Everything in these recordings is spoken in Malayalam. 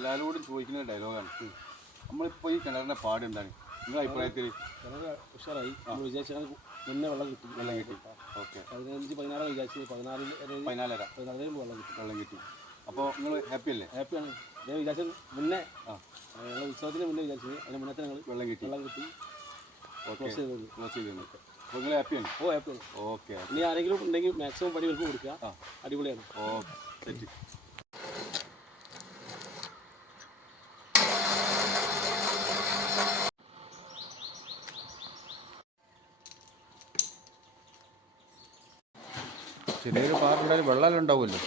എല്ലാവരോടും ചോദിക്കുന്ന ഡയലോഗാണ്. നമ്മളിപ്പോൾ ഈ കിണറിൻ്റെ പാട് എന്താണ് നിങ്ങളുടെ അഭിപ്രായത്തിൽ? കിണർ ഉഷാറായി. നമ്മൾ വിചാരിച്ചാൽ മുന്നേ വെള്ളം കിട്ടി. ഓക്കെ. 15-16 വിചാരിച്ചത് 14 വെള്ളം കിട്ടി. അപ്പോൾ നിങ്ങൾ ഹാപ്പി അല്ലേ? ഹാപ്പിയാണ്. ഞാൻ വിചാരിച്ചത് മുന്നേ ഞങ്ങൾ ഉത്സവത്തിന് മുന്നേ വിചാരിച്ചത് അതിന് മുന്നേ ഞങ്ങൾ വെള്ളം കിട്ടി. ക്ലോസ് ചെയ്തത്. അപ്പോൾ നിങ്ങൾ ഹാപ്പിയാണ്? ഹാപ്പിയാണ്. ഓക്കെ. ഇനി ആരെങ്കിലും ഉണ്ടെങ്കിൽ മാക്സിമം പണികൾക്ക് കൊടുക്കുക. അടിപൊളിയാണ്. ശരി. ചെറിയൊരു പാറുണ്ടായാലും വെള്ളം ഉണ്ടാവുമല്ലോ.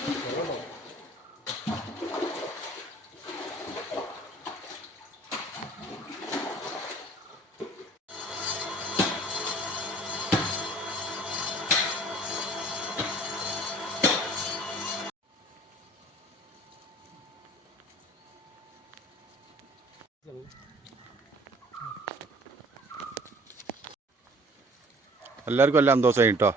എല്ലാവർക്കും എല്ലാം സന്തോഷമായി കേട്ടോ.